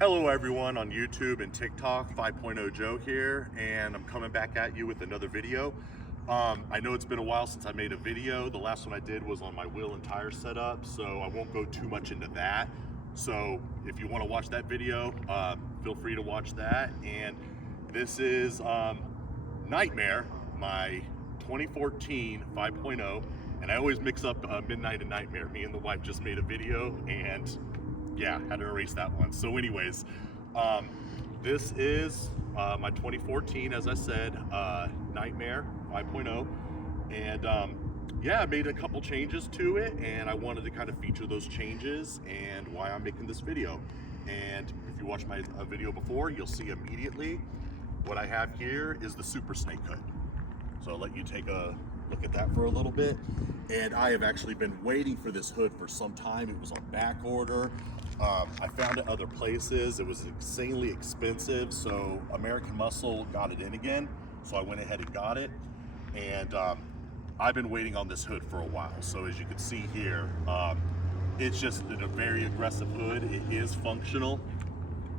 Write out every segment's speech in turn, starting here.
Hello everyone on YouTube and TikTok, 5.0 Joe here, and I'm coming back at you with another video. I know it's been a while since I made a video. The last one I did was on my wheel and tire setup, so I won't go too much into that. So if you want to watch that video, feel free to watch that. And this is Nightmare, my 2014 5.0, and I always mix up Midnight and Nightmare. Me and the wife just made a video, and yeah, had to erase that one. So anyways, this is my 2014, as I said, Nightmare 5.0, and yeah, I made a couple changes to it, and I wanted to kind of feature those changes and why I'm making this video. And if you watched my video before, you'll see immediately what I have here is the Super Snake hood. So I'll let you take a look at that for a little bit. And I have actually been waiting for this hood for some time. It was on back order. I found it other places. It was insanely expensive, so American Muscle got it in again. So I went ahead and got it. And I've been waiting on this hood for a while. So as you can see here, it's just a very aggressive hood. It is functional.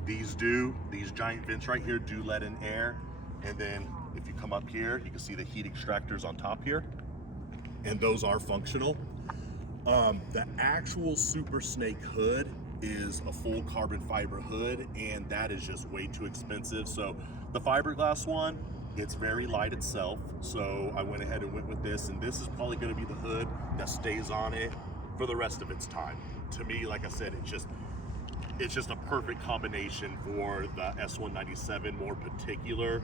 These giant vents right here do let in air. And then if you come up here, you can see the heat extractors on top here, and those are functional. The actual Super Snake hood is a full carbon fiber hood, and that is just way too expensive. So the fiberglass one, it's very light itself, so I went ahead and went with this, and this is probably going to be the hood that stays on it for the rest of its time. To me, like I said, it's just a perfect combination for the S197, more particular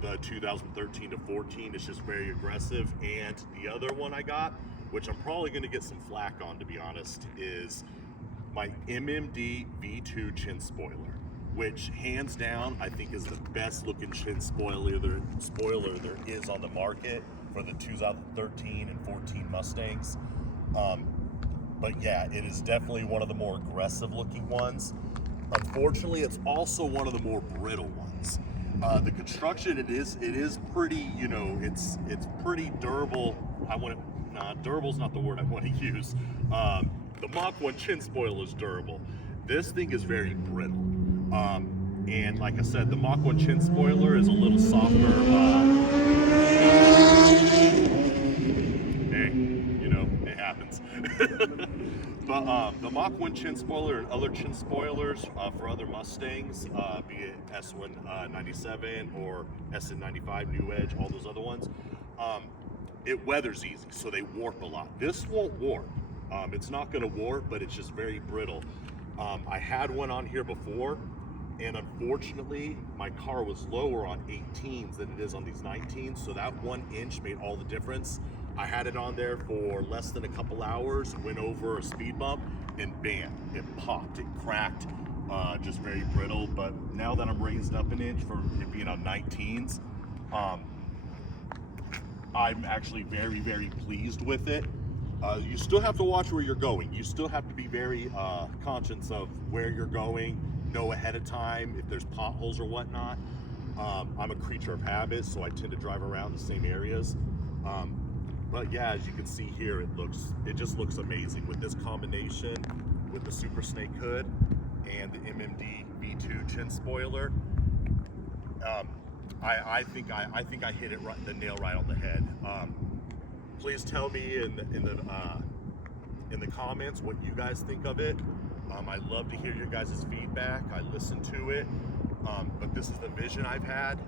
the 2013 to 14. It's just very aggressive. And the other one I got, which I'm probably going to get some flack on, to be honest, is my MMD V2 chin spoiler, which hands down I think is the best looking chin spoiler there is on the market for the 2013 and 14 Mustangs. But yeah, it is definitely one of the more aggressive looking ones. Unfortunately, it's also one of the more brittle ones. The construction, it is pretty, you know, it's pretty durable. Durable's not the word I want to use. The Mach 1 chin spoiler is durable. This thing is very brittle. And like I said, the Mach 1 chin spoiler is a little softer. Hey, you know, it happens. But the Mach 1 chin spoiler and other chin spoilers for other Mustangs, be it S197 or SN95, New Edge, all those other ones, it weathers easy, so they warp a lot. This won't warp. It's not going to warp, but it's just very brittle. I had one on here before, and unfortunately, my car was lower on 18s than it is on these 19s, so that 1 inch made all the difference. I had it on there for less than a couple hours, went over a speed bump, and bam, it popped, it cracked, just very brittle. But now that I'm raised up an inch for it being on 19s, I'm actually very, very pleased with it. You still have to watch where you're going. You still have to be very conscious of where you're going, know ahead of time if there's potholes or whatnot. I'm a creature of habit, so I tend to drive around the same areas. But yeah, as you can see here, it just looks amazing with this combination with the Super Snake hood and the MMD V2 chin spoiler. I think I hit it the nail right on the head. Please tell me in the comments what you guys think of it. I'd love to hear your guys' feedback. I listen to it, but this is the vision I've had,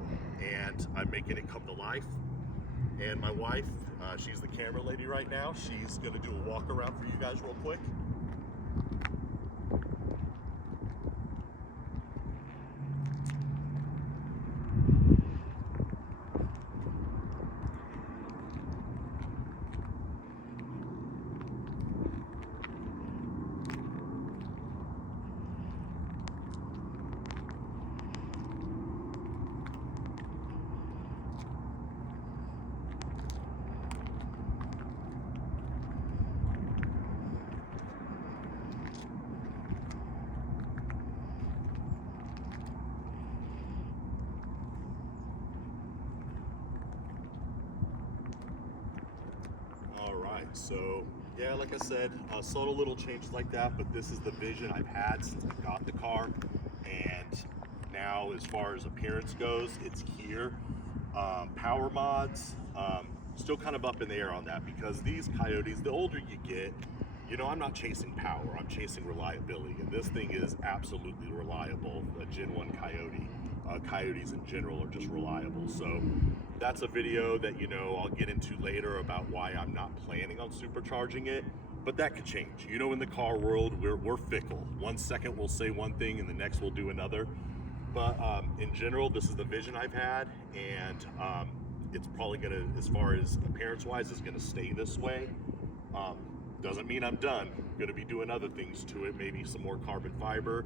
and I'm making it come to life. And my wife, she's the camera lady right now. She's gonna do a walk around for you guys real quick. So yeah, like I said, subtle little changes like that, but this is the vision I've had since I got the car. And now, as far as appearance goes, it's here. Power mods, still kind of up in the air on that, because these Coyotes, the older you get, you know, I'm not chasing power, I'm chasing reliability, and this thing is absolutely reliable. A Gen 1 Coyote. Coyotes in general are just reliable. So that's a video that, you know, I'll get into later about why I'm not planning on supercharging it, but that could change. You know, in the car world, we're fickle. 1 second we'll say one thing and the next we'll do another. But in general, this is the vision I've had, and it's probably gonna, as far as appearance wise, is gonna stay this way. Doesn't mean I'm done. I'm gonna be doing other things to it, maybe some more carbon fiber.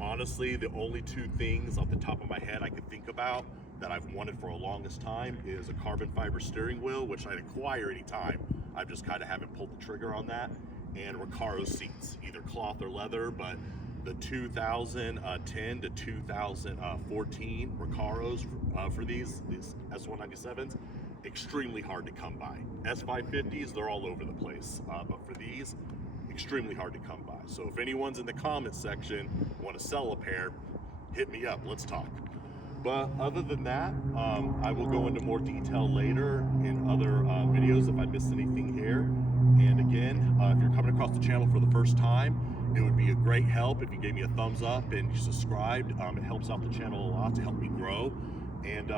Honestly, the only two things off the top of my head I could think about that I've wanted for a longest time is a carbon fiber steering wheel, which I'd acquire anytime. I just kind of haven't pulled the trigger on that, and Recaro seats, either cloth or leather, but the 2010 to 2014 Recaros for these S197s, extremely hard to come by. S550s, they're all over the place, but for these, extremely hard to come by. So if anyone's in the comments section want to sell a pair, hit me up, let's talk. But other than that, I will go into more detail later in other videos if I missed anything here. And again, if you're coming across the channel for the first time, it would be a great help if you gave me a thumbs up and you subscribed. It helps out the channel a lot to help me grow. And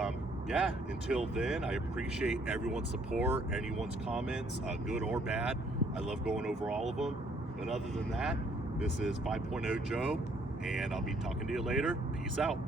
yeah, until then, I appreciate everyone's support, anyone's comments, good or bad. I love going over all of them. But other than that, this is 5.0 Joe, and I'll be talking to you later. Peace out.